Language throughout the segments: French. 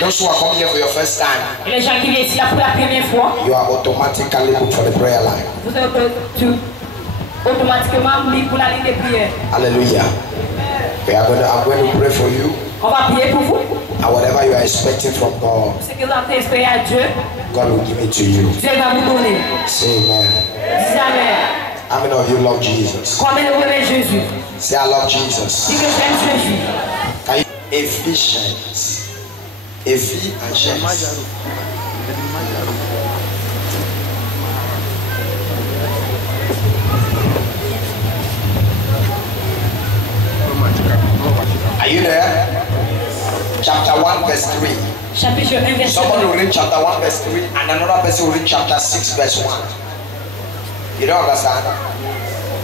Those who are coming here for your first time, Et les gens qui viennent ici là pour la première fois, you are automatically booked for the prayer line. vous êtes automatiquement mis pour la ligne de prière. Hallelujah. I'm going to pray for you. On va prier pour vous. And whatever you are expecting from God, Ce que vous avez espéré à Dieu, God will give it to you. Dieu va vous donner. Say amen. Dis amen. How many of you love Jesus? Combien vous aimez Jésus? Say I love Jesus. Dis que j'aime Jésus. Can you Ephesians? Ephesians. Are you there? Chapter 1 verse 3. Chapitre 1 verset Somebody 1. will read chapter 1 verse 3 and another person will read chapter 6 verse 1. You don't understand?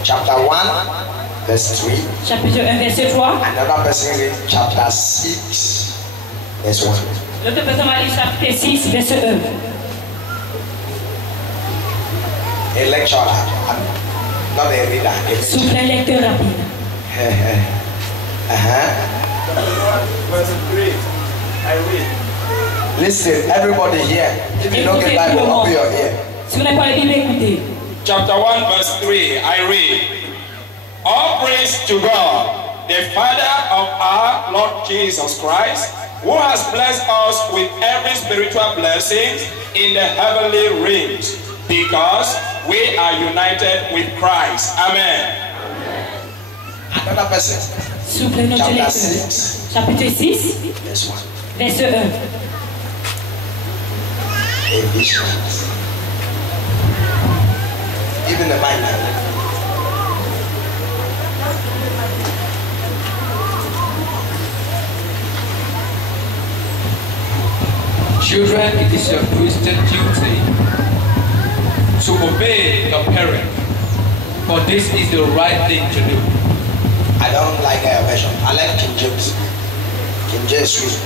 Chapter 1 verse 3. Chapitre 1 verset 3. Another person read chapter 6 verse 1. L'autre personne va lire chapitre 6 verset 1. A lecturer, not a reader. Souffle un lecteur rapide. Verse 3. I read. Listen, everybody here. If you don't get Bible, open your ear. Si vous n'avez pas la Bible, écoutez. Chapter 1 verse 3. I read. All praise to God, the Father of our Lord Jesus Christ, who has blessed us with every spiritual blessing in the heavenly realms, because we are united with Christ. Amen. Another person. Souffle un autre Chapter lecteur. 6 Chapitre 6 verse 1. verset 1. Ephesians. Even the Bible. Children, it is your Christian duty to obey your parents, for this is the right thing to do. I don't like a version. I like King James. King James sweet.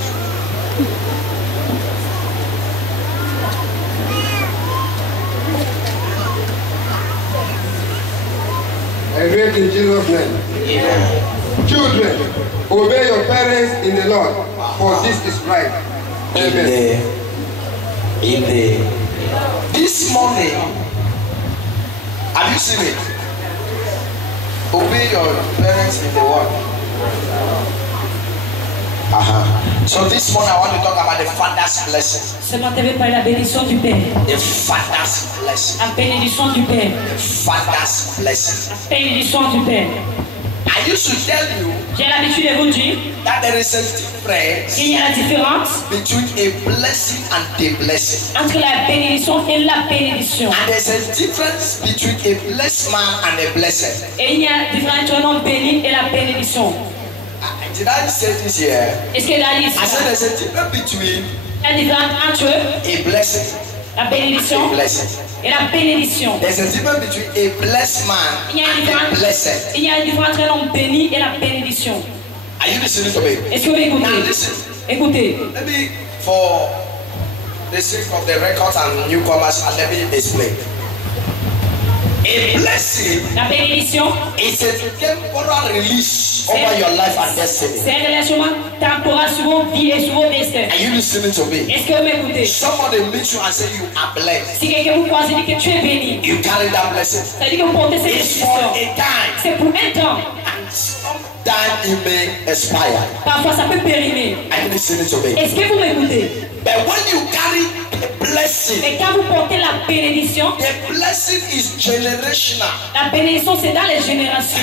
I read in Jesus' name. Amen. Children, obey your parents in the Lord, for this is right. Amen. This morning, have you seen it? Obey your parents in the word. So this morning I want to talk about the father's blessing. Ce matin, je vais parler de la bénédiction du Père. The father's blessing. La bénédiction du Père. The father's blessing. La bénédiction du Père. I used to tell you J'ai l'habitude de vous dire that there is a difference qu'il y a la différence between a blessing and a blessing. entre la bénédiction et la bénédiction. And there's a difference between a blessed man and a blessed. Et il y a la différence entre l'homme béni et la bénédiction. Did I say this here? Est-ce que la liste I said there's a difference between la différence entre a blessing la and bénédiction a blessing. et la bénédiction? There's a difference between a blessed man Il y a une and a différence, blessed. il y a une différence entre l'homme béni et la bénédiction. Are you listening to me? Est-ce que vous écoutez? Now listen. Écoutez. Let me, for the sake of the records and newcomers, let me explain. A blessing La bénédiction, is a temporal release over your life and destiny. c'est un relâchement temporaire sur vos vies et sur vos destins. Are you listening to me? Est-ce que vous m'écoutez? Somebody meets you and say you are blessed. Si quelqu'un vous croise et dit que tu es béni, You carry that blessing. ça dit que vous portez cette It's for bénédiction. a time, C'est pour un temps. and sometime it may expire. Parfois, ça peut périmer. Are you listening to me? Est-ce que vous m'écoutez? But when you carry a blessing, Et quand vous portez la bénédiction, the blessing is generational. la bénédiction, c'est dans les générations.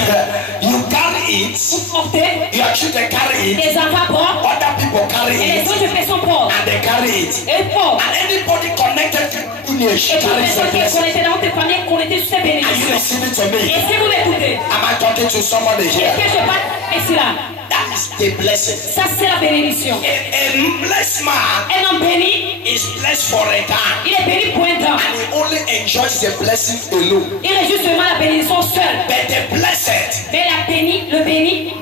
You carry it, Vous portez, your children carry it, les enfants portent, other people carry et les it, autres personnes portent. and they carry it. Et portent. And anybody connected to lineage Et toute carries personne the qui est blessing. connectée dans votre famille est connectée sur ces Are you bénédictions. listening to me? Est-ce que vous m'écoutez? Am I talking to somebody Est-ce here? que je parle ici là? That is the blessing. Ça, c'est la bénédiction. A blessed man Un homme béni, is blessed for a time, il est béni pour un temps. and he only enjoys the blessing alone. Il réjouit seulement la bénédiction seule. But the blessed, Mais la béni, le béni,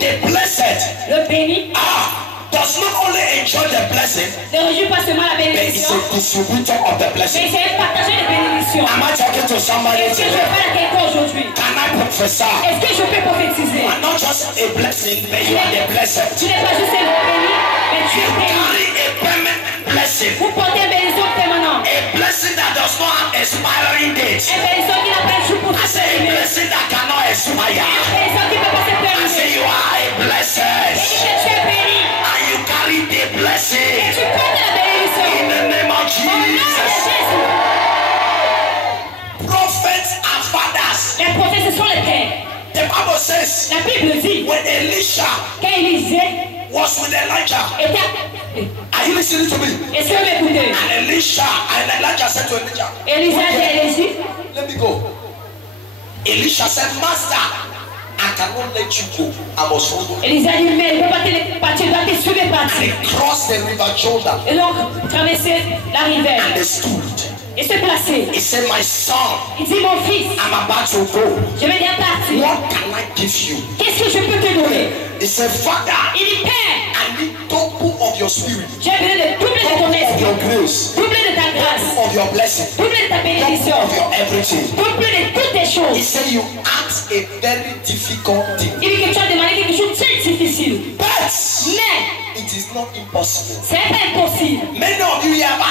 does not only enjoy the blessing, ne réjouit pas seulement la but is bénédiction, a distributor of the mais blessing. c'est un partageur de bénédictions. Am I talking to somebody Est-ce que je today? parle à quelqu'un aujourd'hui? Can I prophesy? Est-ce que je peux prophétiser? You are not just a blessing, but you are the blessed. Tu n'es pas juste un béni, mais tu You es béni. carry a permanent blessing. Vous portez une bénédiction permanente. A blessing that does not have expiring date. Une bénédiction qui n'a pas de jour pour I se say a terminer. blessing that cannot expire. Une bénédiction qui ne peut pas se I say terminer. you are a blessed. Et tu es béni. And you carry the Et blessing. tu portes la bénédiction. In the name of Au nom de Jesus. Jésus. Prophets and fathers. Les prophètes, ce sont les pères. The Bible says La Bible dit, when Elisha quand Élisée was with Elijah. était... Are you listening to me? Est-ce que vous m'écoutez? And Elijah said to Elijah, Élisée a dit à Élisée, let me go. Elisha said, Master, I cannot let you go. I must follow. Élisée a dit, mais il ne peut pas te partir, il doit te suivre et And partir. they crossed the river Jordan Et donc, traverser la rivière and they stood. et se placer. He said, my son, Il dit, mon fils, I'm about to go. je vais bien partir. What can I give you? Qu'est-ce que je peux te donner? He said, Father, Il dit, Père, I need double of your spirit, j'ai besoin de doubler de ton of esprit, your grace, doubler de ta grâce, of your blessing, doubler de ta bénédiction, of your everything. doubler de toutes tes He choses. said, you asked a very difficult thing, Il dit que tu as demandé quelque chose de très difficile. but Mais, it is not impossible. c'est pas impossible. Many of you here have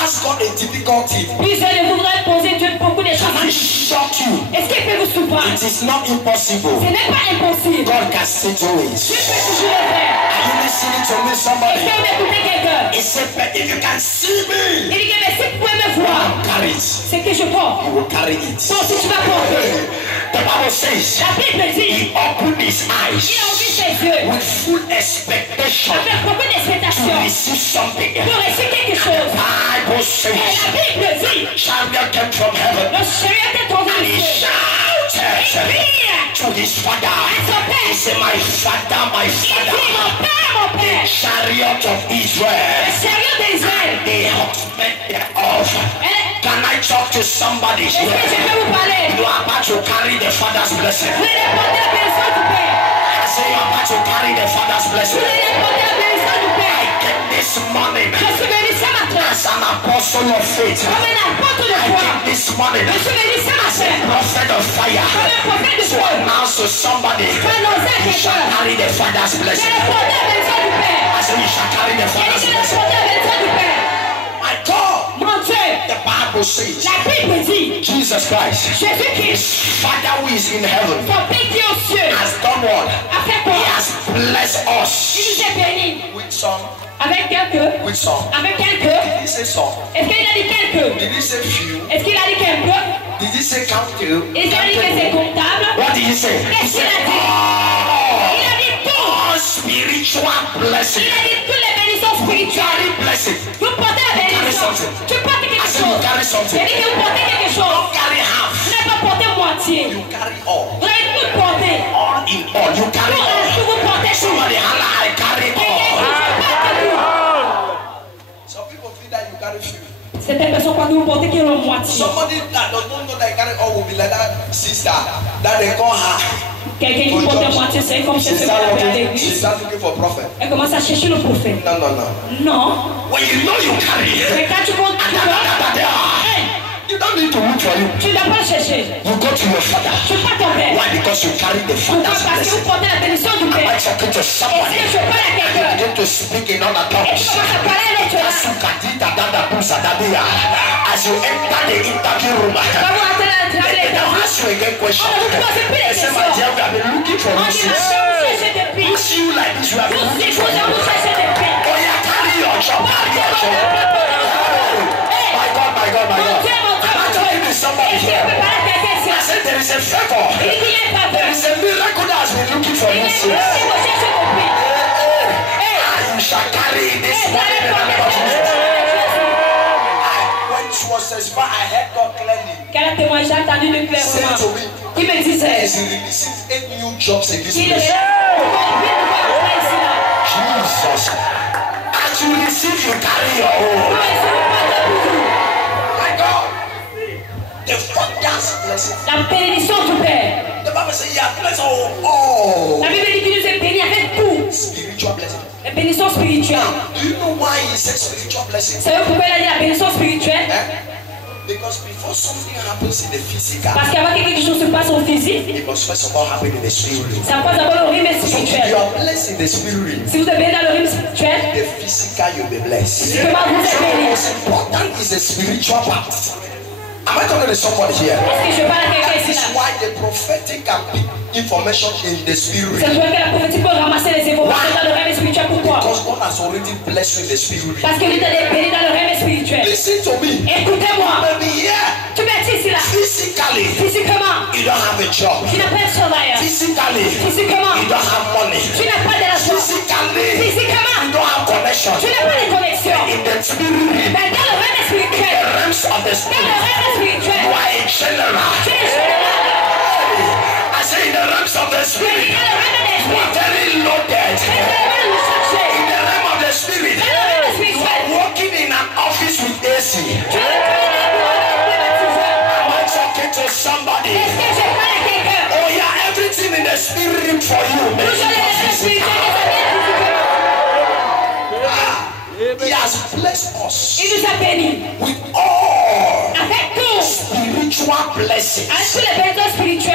asked God a difficult thing. Plusieurs de vous voudraient poser Dieu beaucoup de Can I choses. shock you? Est-ce qu'il peut vous surprendre? It is not impossible. Ce n'est pas impossible. God can still do Dieu it. peut toujours le faire. Are you listening to me, Est-ce somebody? que vous écoutez quelqu'un? He said, but if you can see me, Il dit que mais si vous pouvez me voir, carry it. c'est que je porte. You will carry it. Donc si tu vas porter, The Bible says la Bible dit, he opened his il a ouvert eyes ses yeux with full expectation avec beaucoup to d'expectation receive something. pour réussir quelque chose. Bible Et says la Bible dit, Samuel came from heaven le Seigneur t'est tombé and du he ciel. shouted to his father. He said, my father, my Il dit, father, mon père, chariot of Israel, le Seigneur d'Israël. the horsemen thereof. Can I talk to somebody Est-ce que je here? peux vous parler? You are about to carry the father's blessing. Vous allez porter la bénédiction du Père. I say you are about to carry the father's Vous blessing. allez porter la bénédiction du Père. Get this morning Je suis béni ce matin. as an apostle of faith. Comme un apôtre de I foi. get this morning Je suis béni ce as a matin. prophet of fire. Comme un prophète de To foi. announce to somebody Je vais annoncer à you shall quelqu'un. carry the father's Je blessing. vais porter la bénédiction du Père. I say you shall carry the Et father's je vais blessing. porter la bénédiction du Père. My God, Mon Dieu, the Bible says la Bible dit, Jesus Christ, Jésus-Christ, his Father who is in heaven, son Père qui est aux cieux, has done what? a fait He quoi? has blessed Il us nous a bénis. with some, Avec quelqu'un. with some. Avec quelqu'un. Did he say some? Est-ce qu'il a dit quelqu'un? Did he say few? Est-ce qu'il a dit quelqu'un? Did he say count to? Est-ce qu'il a dit que c'est comptable? What did he say? He Qu'est-ce qu'il said, a dit? Il a dit tout. all spiritual blessing. Il a dit toutes les bénédictions spirituelles. Carry blessing. Vous portez la bénédiction. Tu portes quelque I said you chose. carry something. J'ai dit que vous portez quelque chose. Don't carry half. Vous n'avez pas porté moitié. You carry all. Vous avez tout porté. All in all. You carry Tout all. reste, vous portez tout. Somebody holla, I carry Quelqu'un dit, all. je porte tout. Some people feel that you carry few. Certaines personnes, quand vous portez que la moitié. Somebody that does not know that you carry all will be like that sister that they call her. Quelqu'un qui porte la moitié, c'est comme She c'est ce qu'on start appelle à looking, she l'église. start looking for prophet. Elle commence à chercher le prophète. No, no, no. Non. When you know you carry, Mais quand tu montes, tu vois, hey, you don't need to look for you. tu ne dois pas le chercher. You go to your father. Tu pas ton père. Why? Because you carry the Pourquoi? father's Parce que vous blessing. portez la bénédiction du Am Père. I talking to Est-ce somebody? que je parle à You quelqu'un? begin to speak in other Et tongues. tu commences à parler à l'autre langue. As you enter the interview room, Quand vous rentrez dans le they don't travail, ask you again question. on ne vous pose plus They de say, my questions. dear, we have been looking for On you dit, ma since. soeur, vous cherchez depuis. Ask you like this, we have been Vous looking si for vous you. vous cherchez depuis. Oh yeah, carry your job, carry your job. Hey, my God, my God, my God. I'm talking to somebody Est-ce que here. vous parlez à quelqu'un ici? I said there is a favor. Il dit qu'il y a un There faveur. is a miracle that has been looking for Il y a you un since. miracle que vous cherchez depuis. You shall carry this Vous morning allez in the porter name of la Jesus. bénédiction. When she was testified, I heard God clearly Quel a témoigné, j'ai entendu le say clairement. to me, Qui me disait as he releases 8 new jobs in this qu'il place. est ici là. Jesus. As you receive, you carry your own. My God. The father's blessing. La bénédiction du Père. The Bible says, you are blessed all. La Bible dit qu'il nous est béni avec tout. Spiritual blessing. La bénédiction spirituelle. Now, do you know why he said spiritual blessing? Savez-vous pourquoi il a dit la bénédiction spirituelle? Eh? Because before something happens in the physical, Parce qu'avant que quelque chose se passe au physique, it must first of all happen in the spirit. ça passe d'abord au rythme So if spirituel. you are blessed in the spirit, Si vous êtes bien dans le rythme spirituel, the physical you'll be blessed. comment vous êtes béni? What's important is the spiritual part. Am I talking to somebody here? Est-ce que je parle à quelqu'un That ici is là? why the prophetic can pick information in the spirit. C'est vrai que la prophétie peut ramasser les informations dans le rythme spirituel. Pourquoi? Because God has already blessed you in the spirit. Parce que vous êtes béni dans le rythme spirituel. Listen to me. Écoutez-moi. Maybe here, Tu peux être ici là. physically, Physiquement, you don't have a job. tu n'as pas de travail. Physically, Physiquement, you don't have money. tu n'as pas d'argent. Physically, Physiquement, you don't have connection. tu n'as pas de connexion. In the spirit, Mais dans le rythme spirituel, the realms of the dans le spirit, rythme spirituel, you are a general. tu es général. I say in the realms of the Tu es spirit, dans le rythme des you are very loaded. Tu es vraiment chargé. In the realm of the spirit, Dans le rythme you spirituel, are working in an office with AC. tu es climatiseur. Am I talking to somebody? Est-ce que je parle à quelqu'un? Oh yeah, everything in the spirit for you. Vous Make allez it dans le spirituel, physical. vous allez physiquement. He has blessed us Il nous a bénis. with all Avec tout. spiritual blessings. Avec tous les bénédictions spirituelles.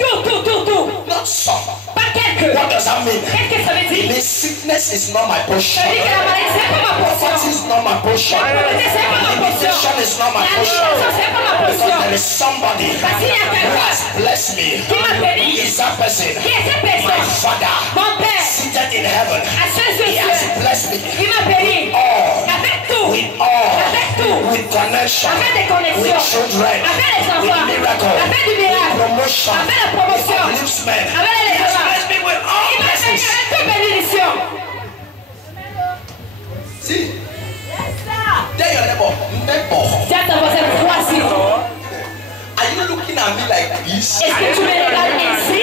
Tout. Not some. Pas quelques. What does that mean? Qu'est-ce que ça veut It dire? means sickness is not my portion. Ça veut dire que la maladie, c'est pas ma Poverty portion. is not my portion. La pauvreté, c'est pas ma portion. Limitation is not my La portion. limitation, c'est pas ma Because portion. there is somebody Parce qu'il y a who quelqu'un has blessed me. qui m'a béni. Who is that person? Qui est cette My personne? Father, Mon Père, seated in heaven. à ce He has ciel, blessed me. il m'a béni. All. Avec tout. With all. Avec tout. With connection. Avec des connexions. With children. Avec les With enfants. miracle. Avec du miracle. Promotion. Avec la promotion. Upliftment. Avec les He has éléments. blessed me with all Il m'a béni blessings. avec toute bénédiction. See, tell your neighbor, neighbor, Tiens ta voix, cette fois-ci. are you looking at me like this? Est-ce que tu me regardes ainsi?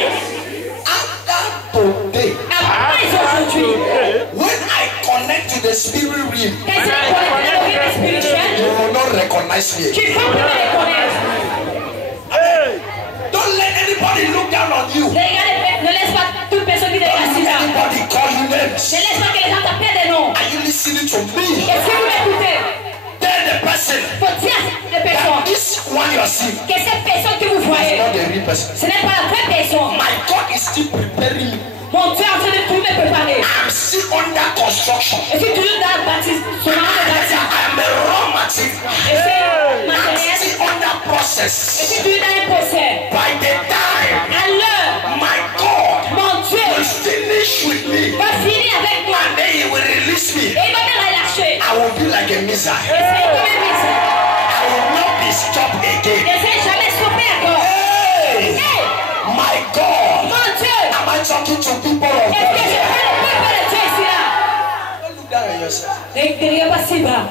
After today, Après aujourd'hui, when I connect to the spirit realm, quand tu es connecté au rythme spirituel, you will not recognize me. tu peux plus me reconnaître. Don't let anybody look down on you. Ne laisse pas toute personne qui te regarde Don't assis let là. anybody call you names. Ne laisse pas que les gens t'appellent des noms. Are you listening to me? Est-ce que vous m'écoutez? Tell the person Faut dire des that personnes this one you are seeing que cette personne que vous is voyez, not the real person. ce n'est pas la vraie personne. My God is still preparing me. Mon Dieu est en train de tout me préparer. I'm still under construction. Je suis toujours dans le baptême, sur le I baptême. am a raw material. Et c'est I'm matériel. still under Je process. suis toujours dans le procès. By the time À l'heure, my God mon Dieu will finish with me, va finir avec moi. and then He will release me, Et il va me relâcher. I will be like a Et missile. c'est comme un missile. I will not be stopped again. Et c'est jamais stoppé encore. Hey, Hey, my God, mon Dieu, am I talking to people of est-ce que je God? peux le peuple de Dieu ici là? Don't look down on yourself. Ne regarde pas si bas.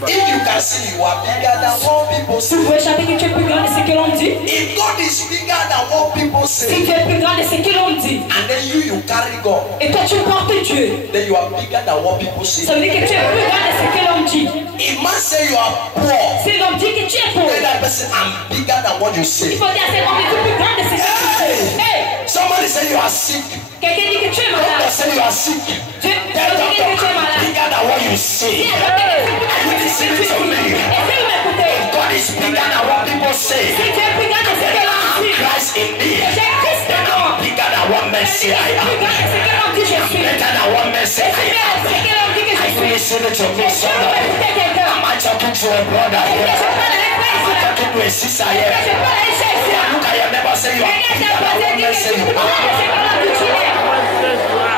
If you can see, you are bigger than what people Tu say. peux chanter que tu es plus grand de ce que l'on dit. If God is bigger than what people Si say, tu es plus grand de ce que l'on dit. and then you carry God, Et toi tu portes Dieu. then you are bigger than what people say. Ça veut dire que tu es plus grand de ce que l'on dit. If man say you are poor, Si l'on dit que tu es pauvre, tell that person I'm bigger than what you il say. faut dire à cet homme que tu es plus grand de ce que tu dis. Hey, Somebody say you are sick. quelqu'un dit que tu es Doctor malade. say you are sick. Tu Tell dis que tu es doctor I'm malade. bigger than what you Dis say. à docteur que tu es plus grand de ce que tu dis. Et si vous m'écoutez, God is bigger than what people say. si tu es plus grand de ce que l'on dit, Christ in me. j'ai Christ en Then moi. I'm bigger than what men say I Plus am. grand de ce que l'on dit, je suis. Better than what men say I Plus grand de ce am. que l'on dit que je Are you suis. listening to me, Et si vous somebody? m'écoutez quelqu'un, Am I talking to a brother est-ce que here? je parle avec toi Am ici I là? talking to a sister Est-ce here? que je parle avec toi ici là? Look at your neighbor, say you are Regarde bigger ta than voisine, what dis men que say tu es you plus grand de are. ce que l'on dit, tu es.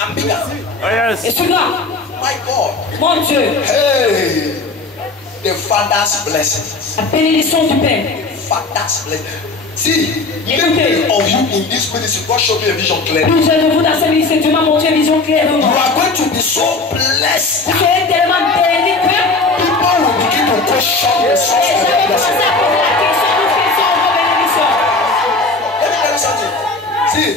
I'm bigger. Et tu vois, My God. mon Dieu, Hey. The Father's blessing. la bénédiction du Père. Father's blessing. See, many of you in this ministry, God showed me a vision clearly. Plusieurs de vous dans ce ministère, Dieu m'a montré une vision You clairement. are going to be so blessed. Vous serez tellement béni que People will begin to question the les source gens of vont the commencer blessing. à poser la question d'où sont vos bénédictions. Let me tell you something. See,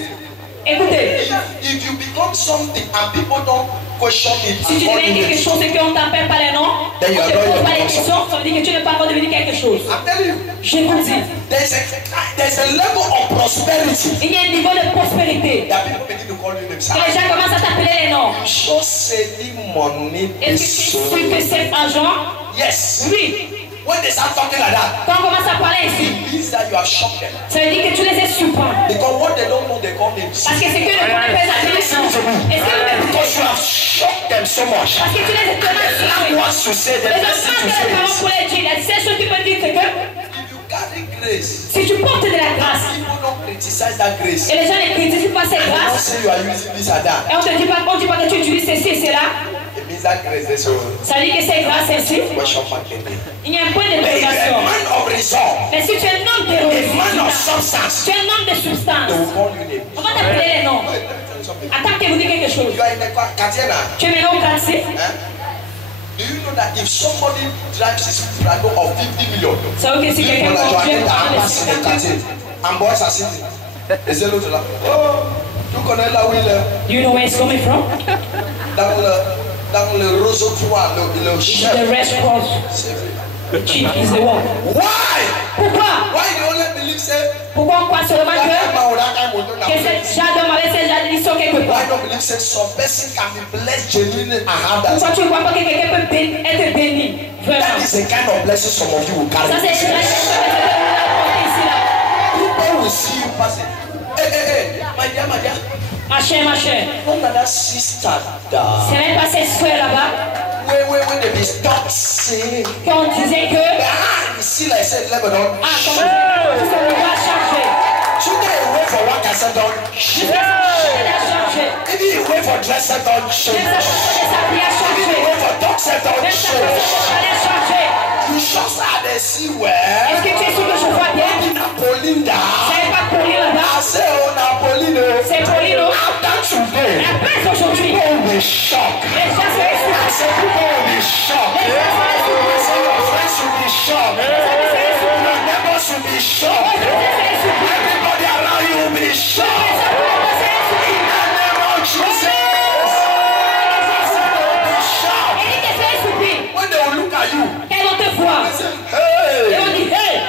Écoutez, if you become something and people don't question it, si tu deviens quelque chose et qu'on ne t'appelle pas les noms, on Then you ne are te not pose your pas les person. questions, ça veut dire que tu n'es pas encore devenu quelque chose. I'm telling you, Je vous dis, there's a level of prosperity il y a un niveau de prospérité. that people begin to call you names. Que les gens commencent à t'appeler les noms. Just say the money Est-ce is que tu es sûr que cet argent, Yes. Oui. When they start talking like that, Quand on commence à parler ainsi, it means that you have shocked them. ça veut dire que tu les as surpris. Because what they don't know, they call names. Parce que c'est que le problème est maintenant. Est-ce que vous Because you have shocked them so much. Parce que tu les as tellement surpris. Wants to say the Les best thing enfants to que les parents say pour les dire, la seule chose que tu peux dire, c'est que if you carry grace, si tu portes de la grâce, people don't criticize that grace. et les gens ne critiquent pas cette They don't grâce, say you are using this or that. et on dit pas que tu utilises ceci et cela, It means that grace is so ça veut dire que c'est grâce ainsi. question mark in there. Il y a un point But if you're a d'interrogation. man of resolve, Mais si tu es un homme de a man of résultats, substance, tu es un homme de they substance, will call you name. on va t'appeler les noms. Wait, let me tell you something. Attends que vous dites quelque chose. You are in the Katiana. Tu es maintenant au quartier. Do you know that if somebody drives his Prado of 50 million, Ça veut dire que si you quelqu'un know that you are conduit in the un embassy in the Katiana, and boys are sitting. They say, look to that. Oh, tu connais là où il est? Do you know where it's coming from? Dans le roseau croix, le chef. The Red Cross. C'est vrai. The chief is the one. Why? Pourquoi? Why you only believe say? Pourquoi on croit seulement que Why cette gendarme avec cette jadisson quelque part? don't believe say some person can be blessed genuinely and have that? Pourquoi tu ne crois pas que quelqu'un peut être béni? That Vraiment. is the kind of blessing some of you will carry. Ça c'est une ici là. People will see you passing. Hey, my dear, my dear. Ma chère. Look at that sister there. C'est même pas cette frère là-bas When they be stop saying, qu'on disait que you see like say Lebanon. comment ça va changer. Should they wait for one cassette on? Elle a changé. Maybe you wait for dress set on show. Même sa façon de s'habiller a Maybe you changé. wait for dog set on Même sa show. façon de parler a changé. You just had a see Est-ce where que tu es sûr que je vois bien? Napolinda. C'est pas Pauline là-bas. I say oh Napolino. C'est Pauline. After today, Après aujourd'hui, people will be shocked. les gens seraient I surpris. say people will be shocked. Les gens seraient surpris. I say your friends will be shocked. Your neighbors will be shocked. Everybody around you will be shocked. In the name of Jesus. They will be shocked. When they will look at you, Elles vont te voir. hey. Et on dit, hey,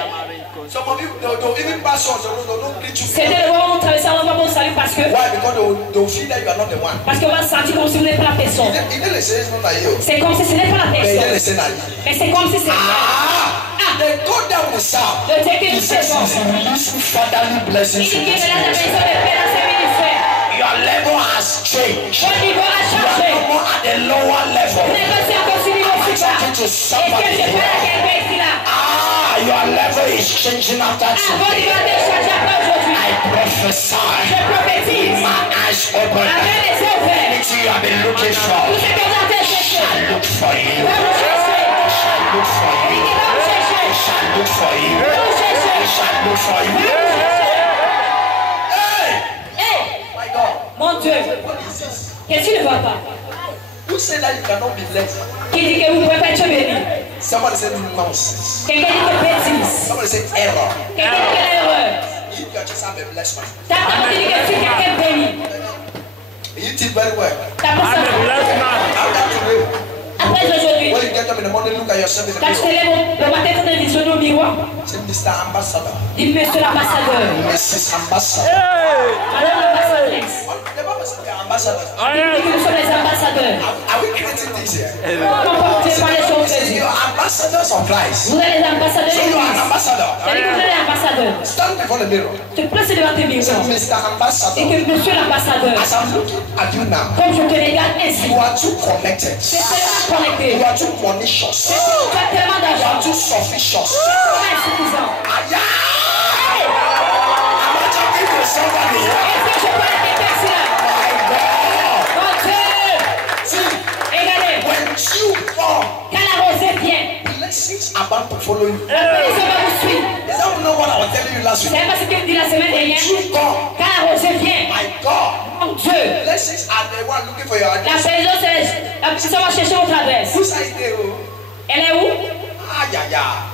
Some of you, they'll even pass on, so don't greet you. c'était le moment où on traversait un endroit pour le salut parce que Why? Because they'll feel that you are not the one. qu'on va se sentir comme si vous n'êtes pas la personne. Il est laissé, c'est not you. C'est comme si ce n'est pas la Mais il est personne. laissé là. Mais c'est comme si c'était. The God that we serve, Le Dieu que He nous says servons. He's releasing fatherly Il blessings dit in qu'il this est là la place. maison de Père dans ses ministères. Your level has changed. Mon niveau a You are changé. no more at the lower Vous level. n'êtes pas sur un niveau I'm plus bas. talking to Et que somebody je parle à here. quelqu'un ici là. Your level is changing after Votre today. niveau a changé après aujourd'hui. I prophesy. Je prophétise. My eyes open. Avec les yeux ouverts. Anything you have been looking Tout for ce que vous avez cherché. shall look for you. Va vous chercher. Shall look for Il you. dit va vous chercher. Shall look for you. Va vous chercher. Shall look for Va you. vous chercher. Hey, Hey, my God, mon Dieu, what is this? qu'est-ce que tu ne vois pas? Who said that you cannot be blessed? Qui dit que vous ne pouvez pas être béni? Somebody said nonsense. Quelqu'un dit que bêtise. Somebody said error. Quelqu'un dit que l'erreur. If you are just have a blessed man, Ta parole dit que tu es quelqu'un béni. you did very well. Ta parole After today, après aujourd'hui, when you get up in the morning, look at yourself in the quand tu te mirror. lèves le matin, tu te visionnes au miroir. Say, Mr. Ambassador, Dis monsieur l'ambassadeur. Mrs. Ambassador. Madame l'ambassadrice. The Bible says we are ambassadors. Dis que nous sommes les ambassadeurs. Are we creating this here? Non, non, c'est pas les choses Say, créées. you are ambassadors of Christ. Vous êtes les ambassadeurs So de you are an l'Église. ambassador. C'est-à-dire que vous êtes les ambassadeurs. Stand before the mirror. Tu te places devant tes Say, miroirs. Mr. Dis Ambassador, que monsieur l'ambassadeur. as I'm looking at you now, Comme je te regarde ainsi, you are too connected. tu es tellement connecté. You are too pernicious. Tu as tellement You are d'argent. too sufficient. Tu es insuffisant. Aïe! Am I talking to somebody here? Est-ce que je peux être quelqu'un ici là? My God! Mon Dieu! See, Regardez, when you come, quand la rosée vient, blessings are bound to follow you. après les hommes vous suivent. Is that not what I was telling you last Vous week? savez pas ce qu'il dit la semaine When dernière? you come, Quand la rosée vient, my God, mon Dieu, blessings are the one looking for your la address. personne, c'est la personne va chercher votre adresse. Who says they? Elle est où? Aïe, aïe, aïe.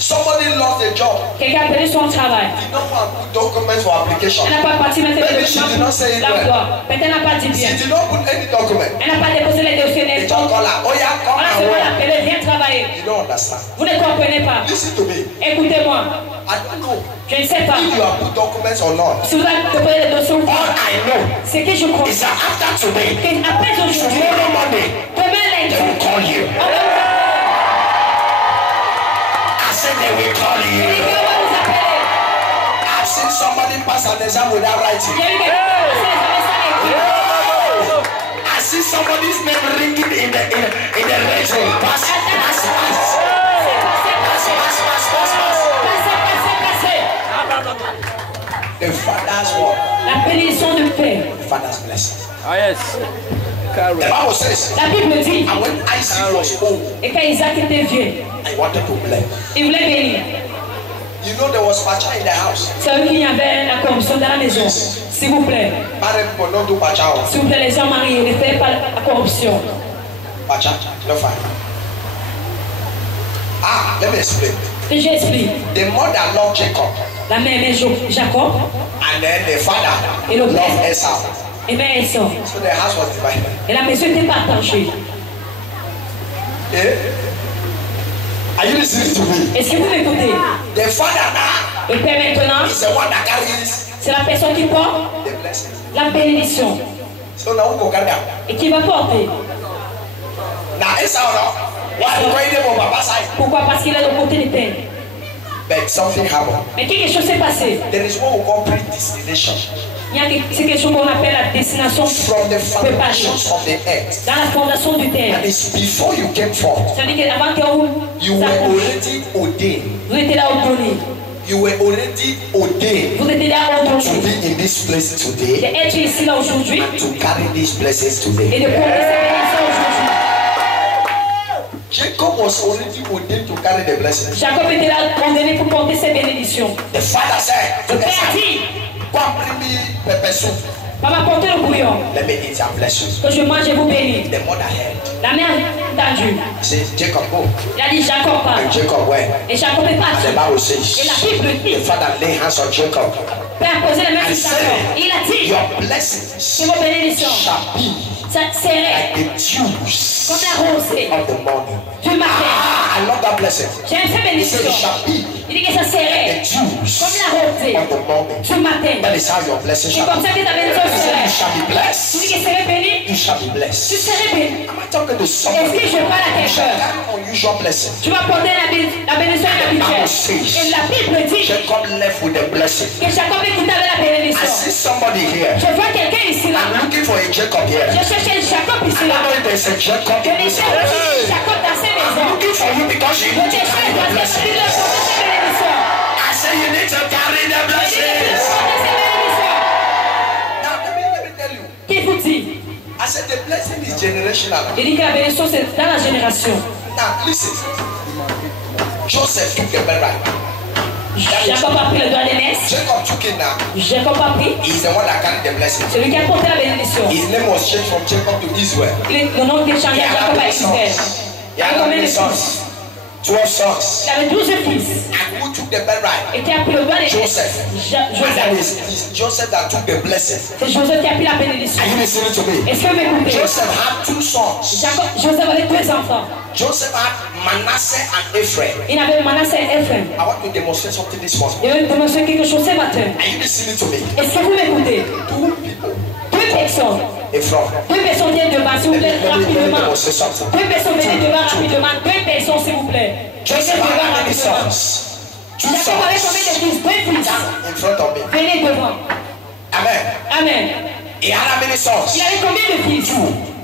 Somebody lost a job. Quelqu'un a perdu son travail. Did not want to put documents for application. Elle n'a pas parti mettre Maybe les she did not say it well. l'emploi. Peut-être elle n'a pas dit bien. She did not put any document. Elle n'a pas déposé les dossiers They n'importe. just call her. Oh yeah, come Voilà, and c'est moi work. l'appeler, viens travailler. You don't understand. Vous ne comprenez pas. Listen to me. Écoutez-moi, I don't know je ne sais pas if you have put documents or not. si vous avez déposé les dossiers ou All pas. I know Ce que je crois, is that after today, qu'après aujourd'hui, tomorrow morning, demain they lundi, will call you. on va exam without writing. Il y a eu quelqu'un qui a passé l'examen sans écrire. I see somebody's name ringing in the radio. Pass. The father's word. La bénédiction de paix. The father's blessing. Ah yes. The Bible says, La Bible dit, and when Isaac was old, et quand Isaac était vieux, I wanted to bless. il voulait bénir. You know there was pacha in the house. C'est eux qu'il y avait la corruption dans la maison. S'il vous plaît. Married people don't do pacha. S'il vous plaît, les gens mariés, ne faites pas la corruption. Pacha, no fine. Let me explain. Et j'explique. The mother loved Jacob, La mère aimait Jacob and then the father et le loved père Esau. aimait Esau. So the house was divided. Et la maison était partagée. Eh? Are you listening to me? Est-ce que vous m'écoutez? The father now Le père maintenant, is the one that carries c'est la personne qui porte the blessing. la bénédiction So now who go carry am? et qui va porter. Now Esau now, why you going there for Papa side? Pourquoi? Parce qu'il est de côté du père. But something happened. Mais quelque chose s'est passé. There is what we call predestination. C'est quelque chose qu'on appelle la destination From the préparée. foundations of the earth. Dans la fondation du terre. And it's before you came forth. C'est-à-dire qu'avant que You vous were accouchez, already ordained. vous étiez là ordonné. You were already ordained Vous étiez là to ordonné. be in this place today D'être ici là aujourd'hui and to carry these blessings et today. de porter cette bénédiction aujourd'hui. Jacob was already ordained to carry the blessings. Jacob était là ordonné pour porter ces bénédictions. The father said to Le the père a son, dit, go and bring me pepper soup. papa, portez le bouillon. Let me eat and bless you. Que je mange et vous bénis. The mother heard. La mère a entendu. He said, Jacob, go. Il a dit, Jacob part. And Jacob went. Et Jacob est And parti. the Bible Et la says, Bible dit, the father laid hands on Jacob Père a posé les mains and sur Jacob. said, Il a dit, your blessings que vos bénédictions shall be seraient like the dews comme la rosée of the morning. du matin. I love that blessing. J'aime ces He said, it bénédictions. shall be Il dit que ça the serait dews comme la rosée of the morning. du matin. That is how your blessing C'est shall comme be. ça que ta bénédiction He said, you serait. shall be Tu blessed. dis que serait béni, You shall be tu blessed. serais béni. Am I talking to Est-ce somebody? que je parle à You shall quelqu'un? carry unusual blessing. Tu vas porter la bénédiction inhabituelle. Et la Bible dit Jacob left with the blessing. que Jacob écoutait avec la I bénédiction. see somebody here. Je vois quelqu'un ici là. I'm looking for a Jacob here. Je cherchais Jacob ici I là. don't know if there's a Jacob Je in n'ai this pas house. vu Jacob dans ses I'm maisons. looking for you because you Je need to cherchais carry the parce que blessing. tu dois porter ces bénédictions. I say you need to carry the Je dis que tu dois blessings. porter ces bénédictions. Now let me tell you. Qui vous dit? I said the blessing is generational. Il dit que la bénédiction c'est dans la génération. Now listen. Joseph took the birthright. Jacob a pris le doigt d'aînesse. Jacob took it now. Jacob a pris. He's the one that carried the blessing. C'est lui qui a porté la bénédiction. His name was changed from Jacob to Israel. Le nom qui est changé He à had Jacob à many Israël. sons. He Il a had combien de many fils? sons. 12 sons. Il avait 12 fils. And who took the birthright? Et qui a pris le doigt d'aînesse? Joseph. And that Joseph. is Joseph that took the blessing. C'est Joseph qui a pris la bénédiction. Are you listening to me? Est-ce que vous m'écoutez? Joseph had two sons. Joseph avait deux enfants. Joseph had Manasseh and Ephraim. Il avait Manasseh et Ephraim. I want to demonstrate something this morning. Je vais vous démontrer quelque chose ce matin. Are you listening to me? Est-ce que vous m'écoutez? Two people. Deux personnes. Ephraim. Deux personnes viennent devant, s'il vous plaît, Let me rapidement. demonstrate something. Deux personnes viennent devant rapidement. Deux personnes, s'il vous plaît. Joseph Venez had devant many rapidement. sons. Two Jacob avait combien de sons. fils? Deux fils. Down in front of me. Venez devant. Amen. Amen. He had how many sons? Il avait combien de fils?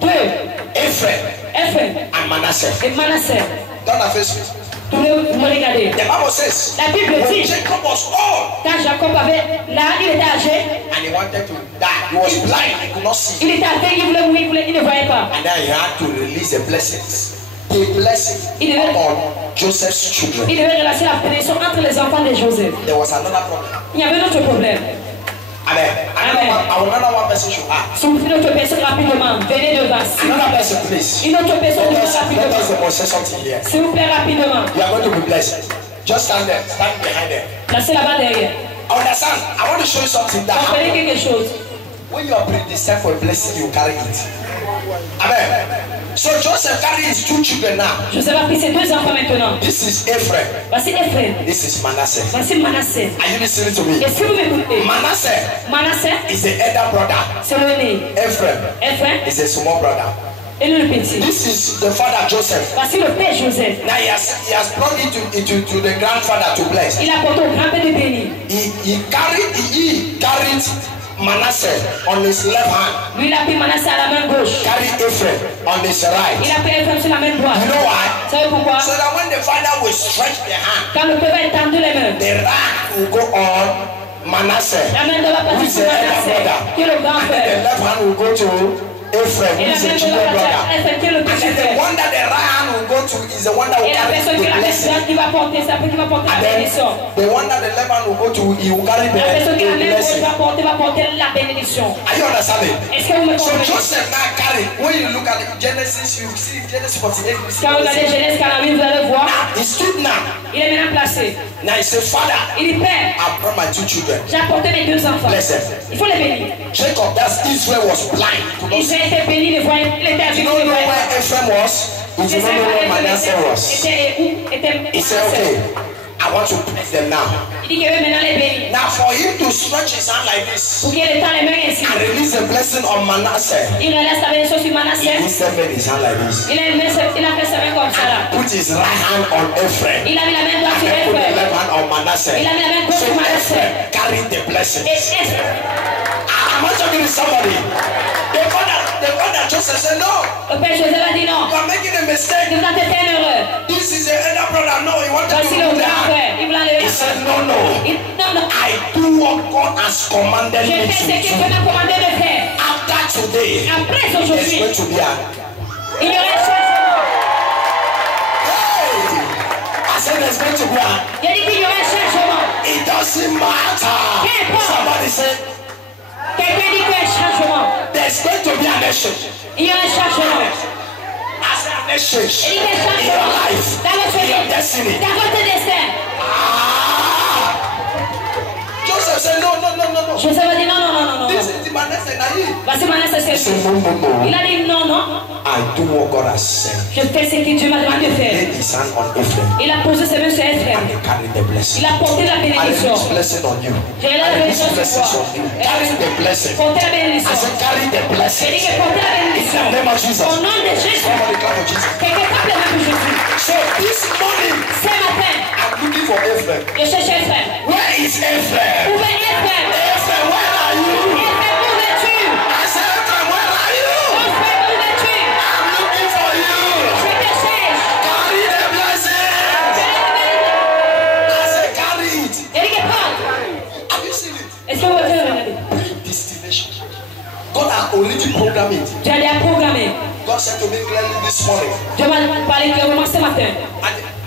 Deux. Ephraim Ephraim and Manasseh. et Manasseh. Don't have face. Vous me regardez. The Bible says La Bible when dit, Jacob was old quand Jacob avait, là, il était âgé, and he wanted to die, he was blind, he could not see. il était aveugle, il voulait mourir, il ne voyait pas. And then he had to release the blessings. The blessing Il devait, upon Joseph's children. il devait relancer la bénédiction entre les enfants de Joseph. There was another problem. Il y avait d'autres problèmes. Amen. Another one person should ask. Si vous prenez une autre personne rapidement, venez devant. Another person, please. Une autre personne Let devant us rapidement. demonstrate something here. S'il vous plaît, rapidement. You are going to be blessed. Just stand there. Stand behind them. Placez là-bas derrière. Understand? I want to show you something that Comprenez happens. quelque chose. When you are predestined for a blessing, you carry it. Amen. So Joseph carried his two children now. Joseph a pris ses deux enfants maintenant. This is Ephraim. Voici Ephraim. This is Manasseh. Voici Manasseh. Are you listening to me? Est-ce que vous m'écoutez? Manasseh Manasseh, is the elder brother. c'est le né. Ephraim Ephraim, is the small brother. Et le petit. This is the father Joseph. Voici le père Joseph. Now he has brought it to the grandfather to bless. Il a porté au grand-père de béni. He carried Manasseh on his left hand. Lui, il a pris Manasseh à la main gauche. Carried Ephraim on his right. Il a pris Ephraim sur la main droite. You know why? Vous savez pourquoi? So that when the father will stretch the hand, Quand le père va étendre les mains, the right will go on Manasseh, la main droite va who passer is sur the elder Manasseh, brother, qui est le grand and then frère. the left hand will go to Ephraim, who Et la is the main junior droite va brother. passer à Ephraim, qui est le petit And the frère. one that the right hand will go to is the one that will Et la carry personne the qui la main blessing. droite qui va porter, c'est la personne qui va porter la And then bénédiction. the one that the left hand will go to, he will carry La personne qui la the main gauche blessing. va porter la bénédiction. Are you understanding? Est-ce que vous me So comprenez? Joseph now carried. When you look at Genesis, you see Genesis 48. You see Quand vous regardez Genèse 48, vous allez voir, he stood now. il est maintenant placé. Now he said, Father, Il dit, Père, I brought my 2 children. j'ai apporté mes 2 enfants. Bless them. Il faut les bénir. Jacob, that's Israel, was blind. Could not see. Israël était béni de voir, il était You avec don't les know voyants. where Ephraim was. You Je sais don't know pas where où Manasseh was. était He said, okay, I want to bless them now. Il dit qu'il veut maintenant les bénir. Now for him to stretch his hand like this Pour qu'il ait le temps les mains ainsi. and release the blessing on Manasseh, Il relâche la bénédiction sur he Manasseh. instead made his hand like this. Il a fait sa main comme ça là. Put his right hand on Ephraim. Il a mis la main droite sur And put the Ephraim. left hand on Manasseh. Il a mis la main gauche So sur Manasseh. Ephraim carried the blessing. Et Ephraim, Am I talking to somebody? The father Joseph said, no, le père Joseph a dit non. you are making a mistake. Vous êtes fait une erreur. This is the elder brother. No, he wanted to Voici le do grand that. frère. Il voulait enlever He la said, main. no. Non. I do what God has commanded Je me fais ce que to Dieu do. m'a commandé de faire. After today, Après there's aujourd'hui, going to be a il y aura un changement. hey. I said there's going to be a Il a dit qu'il y aura un changement. it doesn't matter. Somebody said Quelqu'un dit qu'il y a un changement. there's going to be an nation. Il y aura un changement. As a nation Il y a un in your changement. life, Dans votre in your vie, destiny. dans votre destin. Joseph said, no. Joseph a dit non. This is the Manasseh Nahi. Voici Manasseh, He c'est said, tout. no. Il a dit non. I do what God has said. Je fais ce que Dieu m'a demandé de faire. Laid his hand on Ephraim Il a posé ses mains sur Ephraim. and he carried the blessing. Il a porté la I bénédiction. release blessing on you. J'ai I la release bénédiction blessings sur on toi. you. Carry the blessing. Portez la I bénédiction. said, carry the J'ai blessing. dit que portez la In bénédiction. the name of Jesus. Au nom de Jésus. Somebody clap for Jesus. Quelqu'un tape les mains pour Jésus. So this morning, Ce matin, I'm looking for Ephraim. je cherche Ephraim. Where is Ephraim? Où est Ephraim? Ephraim, where are you? Ephraim, où es-tu? I said, Ephraim, where are you? Ephraim, où es-tu? I'm looking for you. Je te cherche. Carry the blessing. I said, carry it. Il dit que prends. Have you seen it? Est-ce que vous avez regardé? Destination. God has already programmed it. Dieu a déjà programmé. God said to me clearly this morning. Dieu m'a parlé clairement ce matin.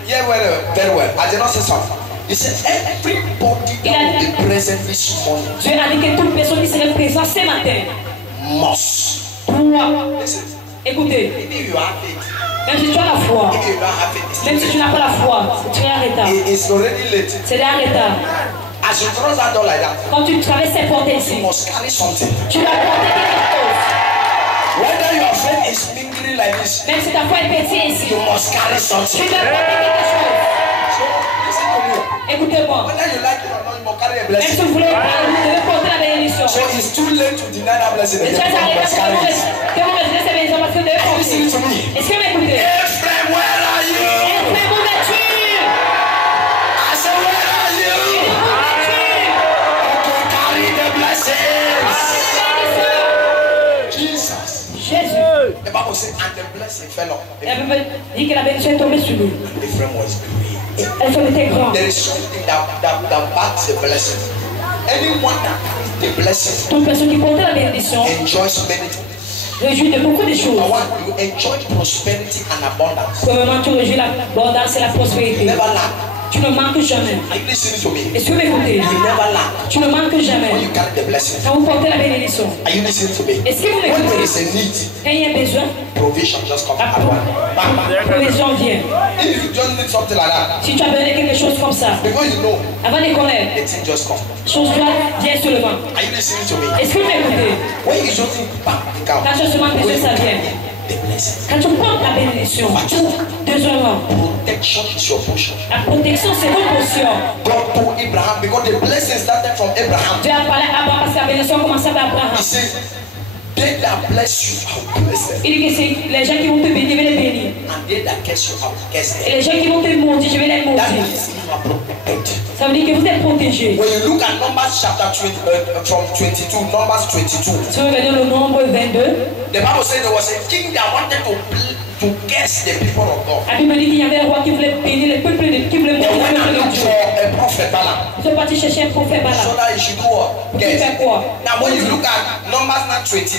Yeah, very well. I did not say something. He said, everybody that will be present this morning Dieu a dit que toute personne qui serait présente ce matin must. doit. Listen, Écoutez, maybe you have it. même si tu as la foi, Maybe you don't have it. It's même si tu still n'as pas la foi, tu es en retard. It's already late. C'est déjà en retard. As you cross that door like that, Quand tu traverses cette porte you ici, must carry something. tu dois porter quelque chose. Whether your faith is mingling like this, Même si ta foi est petite ici, you must carry tu something. dois porter quelque chose. So listen to me. Écoutez-moi. Whether you like it or not, you must carry a Même si blessing. vous voulez pas, vous devez porter la bénédiction. So it's too late to deny that blessing. Et You tu vas arriver must carry it. que vous retirez cette bénédiction parce que vous devez Are you listening porter. to me? Est-ce que vous m'écoutez? Ephraim, where are you? Ephraim, où es-tu? I said, where are you? Où es-tu? Okay, carry the blessings. Bénédiction. Jesus. Jésus. The Bible says, and the blessing fell on La Bible dit que la bénédiction est tombée sur lui. Ephraim was great. Elle était grande. There is something that backs the blessing. Anyone that carries the blessing Toute personne qui portait la bénédiction enjoys many things. réjouit de beaucoup de choses. Number one, you enjoy prosperity and abundance. Premièrement, tu réjouis l'abondance et la You prospérité. never lack. Tu ne manques jamais. Are you listening to me? Est-ce que vous m'écoutez? You never lack Tu ne manques when jamais. you carry the blessing. Quand vous portez la bénédiction, Are you listening to me? est-ce que vous When there m'écoutez? is a need, Quand il y a besoin, provision just comes la at once. Bam, bam. provision vient. If you just need something like that, Si tu as besoin de quelque chose comme ça, because you know avant de connaître, the thing just comes. chose doit vient seulement. Are you listening to me? Est-ce que vous m'écoutez? When you just think back, think out. Quand tu as seulement besoin, ça vient. The blessing. Quand tu portes la bénédiction, deuxièmement, Protection is your portion. la protection, c'est votre portion. God told Abraham, because the blessing started from Abraham. Dieu a parlé à Abraham parce que la bénédiction commençait par Abraham. He says, They that bless you, I will bless them. Il dit que c'est les gens qui vont te bénir, je vais les bénir. And they that curse you, I will curse Et them. les gens qui vont te maudire, je vais les That maudire. means you are protected. Ça veut dire que vous êtes protégés. When you look at Numbers chapter 20, from 22, Numbers 22, Si vous regardez le nombre 22, the Bible says there was a king that wanted to curse the people of God. la Bible dit qu'il y avait un roi qui voulait bénir le peuple, qui voulait They maudire went le and peuple de looked Dieu. for a prophet Balaam, Ils sont partis chercher un prophète so Balaam. that he should do what? Pour qu'il Curse. fasse quoi? Now when you look at Numbers 23,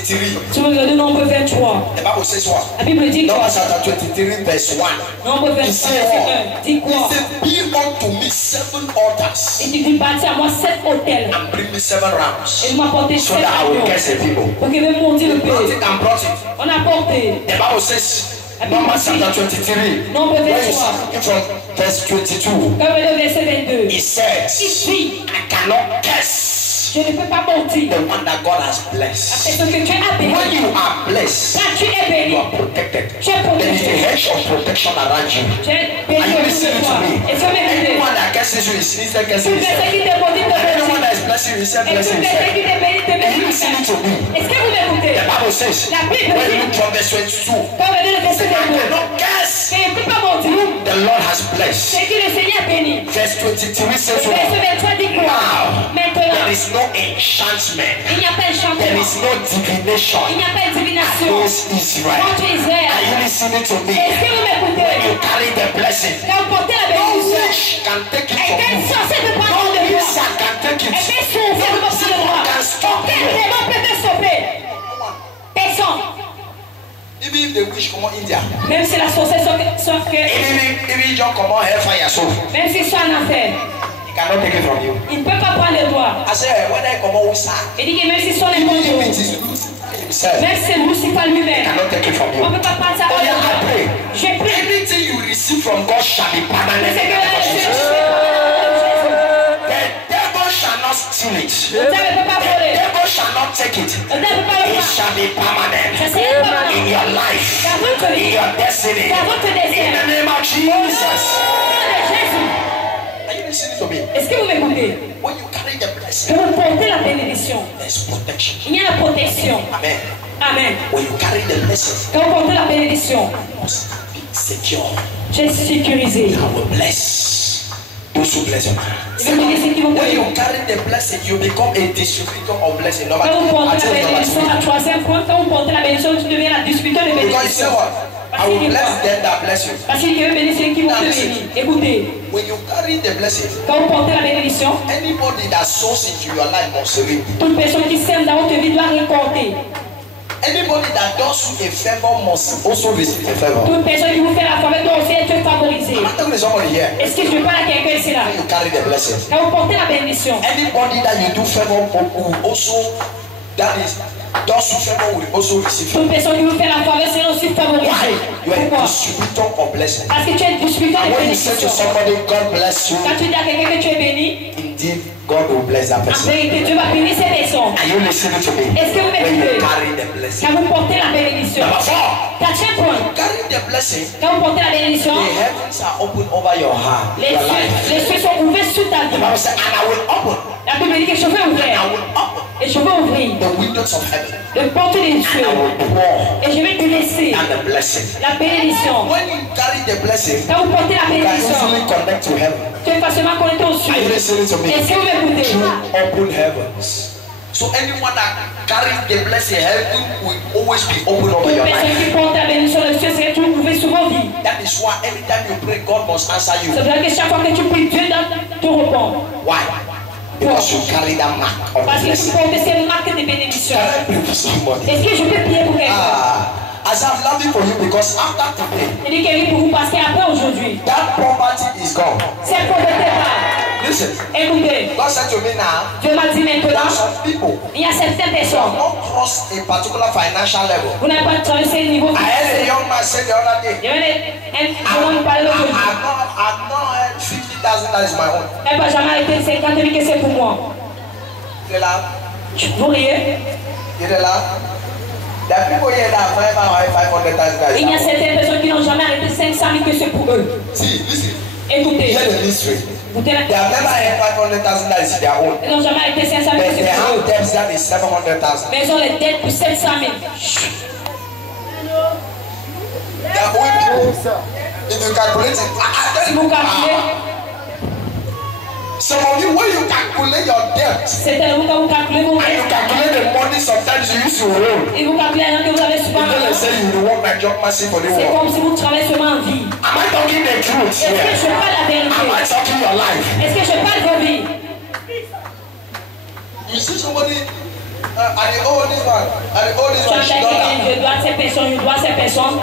Si vous regardez le nombre 23, the Bible says what? la Bible dit quoi? Numbers chapter 23 verse 1. Nombre 23, He said verset what? 1. Dit He quoi? said, build unto me 7 altars Il dit bâtis à moi 7 hôtels. and bring me 7 Et rams vous m'apportez so 7 that I will agneaux. curse the people. Pour qu'il me maudire le Brought pays. it and brought it. On a porté. The Bible says, Numbers chapter 23, Nombre when you 23. start from verse 22, Comme le verset 22. he says, Ici, I cannot curse je ne peux pas mentir. the one that God has C'est blessed. ce que tu as béni. When you are blessed, Quand tu es béni, you are protected. tu es There is a protégé. hedge of protection around you. Tu es Are béni you autour de listening toi. to me? Et tu es béni. Anyone that curses you is instead cursing Toute personne himself. qui te maudit te And anyone maudit. that is blessing you is Et toute blessing personne himself. qui te bénit te Are you bénit. listening to me? Est-ce que vous m'écoutez? The Bible says, La Bible when you dit, look from verse 22, quand vous regardez le verset I 22, cannot curse. je ne peux pas mentir. The Lord has blessed. C'est que le Seigneur bénit. Verse 23 says Le verset what? 23 dit quoi? Now, Maintenant, there is no enchantment. il n'y a pas de There changement. is no divination Il n'y a pas de divination. against Israel. Contre Israël. Are you listening to me? Est-ce que vous m'écoutez? When you carry the blessing, Quand vous portez la no bénédiction, witch can take it et from quel you. sorcier peut prendre No de moi? wizard can take Et it. quel sorcier peut prendre de moi? can stop Quel you. démon peut te stopper? Personne. Even if the witch come on India, Même si la sorcière sauf que, even John come on hellfire, so même si soit en enfer, he cannot take it from you. il ne peut pas prendre de toi. I say whether he come on wizard, Il dit que même si soit even n'importe if où, it is Lucifer himself, même si c'est Lucifer he lui-même, cannot take it from you. on ne peut pas prendre ça Oh hors de yeah, I toi. pray. Je prie. Anything you receive from God shall be permanent. C'est in que the name of je Jesus. Jésus. The devil shall not steal it. Le diable ne peut pas The voler. devil shall not take it. Le diable ne peut pas le It prendre. shall be permanent Ça c'est permanent. in your life, Dans votre in vie, your destiny. dans votre In destin. the name of Au Jesus. nom de Jésus. Are you listening to me? Est-ce que vous m'écoutez? When you carry the blessing, Quand vous portez la bénédiction, there's protection. il y a la protection. Amen. Amen. When you carry the blessing, Quand vous portez la bénédiction, you must be secure. tu es sécurisé. I will bless those who bless you. Il veut bénir ceux qui vont When you bénir. carry the blessing, you become a distributor of blessing. Number Quand vous two, portez I tell la you number bénédiction, two. la troisième point, quand vous portez la bénédiction, tu deviens la distributeur de Because you bénédiction. say what? I will bless them that bless you. Parce qu'il veut bénir ceux qui vont te bénir. Écoutez, When you carry the blessing, quand vous portez la bénédiction, anybody that sows into your life must reap. toute personne qui sème dans votre vie doit récolter. Anybody that does you a favor must also receive a favor. Toute personne qui vous fait la faveur doit aussi être favorisée. I'm talking to somebody here. Est-ce que je parle à quelqu'un ici là? You carry the blessing. Quand vous portez la bénédiction, Anybody that you do favor will also, that is, does you favor will also receive favor. toute personne qui vous fait la faveur sera aussi Why? favorisée. You are a Pourquoi? distributor of blessing. Parce que tu es distributeur And de when you say to bénédiction. somebody, God bless you, Quand tu dis à quelqu'un que tu es béni, indeed, God will bless that en person. vérité, Dieu va bénir ces personnes. Are you listening to me? Est-ce que vous When you m'écoutez? carry the blessing. Quand vous portez la bénédiction. Number 4, Quatrième point, carry the blessing. quand vous portez la bénédiction, The heavens are open over your heart, les your life. cieux sont ouverts sur ta The vie. Bible says, and I will open, La Bible dit que je vais I ouvrir. will open Et je vais ouvrir the windows of heaven, le porte des and cieux. I will pour Et je vais te laisser and the blessing. la bénédiction. When you carry the blessing, Quand vous portez la you can bénédiction, easily connect to heaven. tu es facilement connecté aux cieux. Are you listening to me? Est-ce que vous m'écoutez? Through open heavens. So anyone that carries the blessing, heaven will always be open over Toute your personne life. qui porte la bénédiction, le ciel sera toujours ouvert sur vos vies. That is why anytime you pray, God must answer you. Ça veut dire que chaque fois que tu pries, Dieu doit te répondre. Why? Because you carry that mark of Parce que tu blessing. portes cette marque de bénédiction. Can I pray for somebody? Est-ce que je peux prier pour quelqu'un? As I'm laughing for you because after today, Je dis qu'il pour vous parce qu'après aujourd'hui, that property is gone. cette pauvreté là. Listen, Écoutez, God said to me now, Dieu m'a dit there maintenant, are some people il y a certaines who have personnes, not crossed a particular financial level. vous n'avez pas traversé le niveau I heard a financier. young man say the other day, Il y avait un homme qui parlait l'autre jour. I've not heard 50,000, that is my own. Elle n'a jamais arrêté 50 000 que c'est pour moi. Il est là, Vous riez? il est là. There are people here that have 500,000, that Il y a is my own. certaines personnes qui n'ont jamais arrêté 500 000 que c'est pour eux. See, listen, Écoutez, hear the mystery. Goûtez la They have never had 500,000 that is their own. Ils n'ont jamais été 500 000. But they have debts that is 700,000. Mais ils ont les dettes pour 700 000. They are owing people. If you calculate it, Si vous calculez, some of you, when you calculate your debt c'est tellement que vous calculez vos and you dettes. calculate the money sometimes you used to roll, Et vous calculez l'argent que vous avez souvent. you don't say you want my job massive for the C'est world. comme si vous travaillez seulement en vie. Am I talking the truth Est-ce que here? je parle la Am vérité? I talking your life? Est-ce que je parle vos vies? You see somebody, and they owe this one, and they owe this Tu one, entends quelqu'un, je dois ces personnes, je dois ces personnes.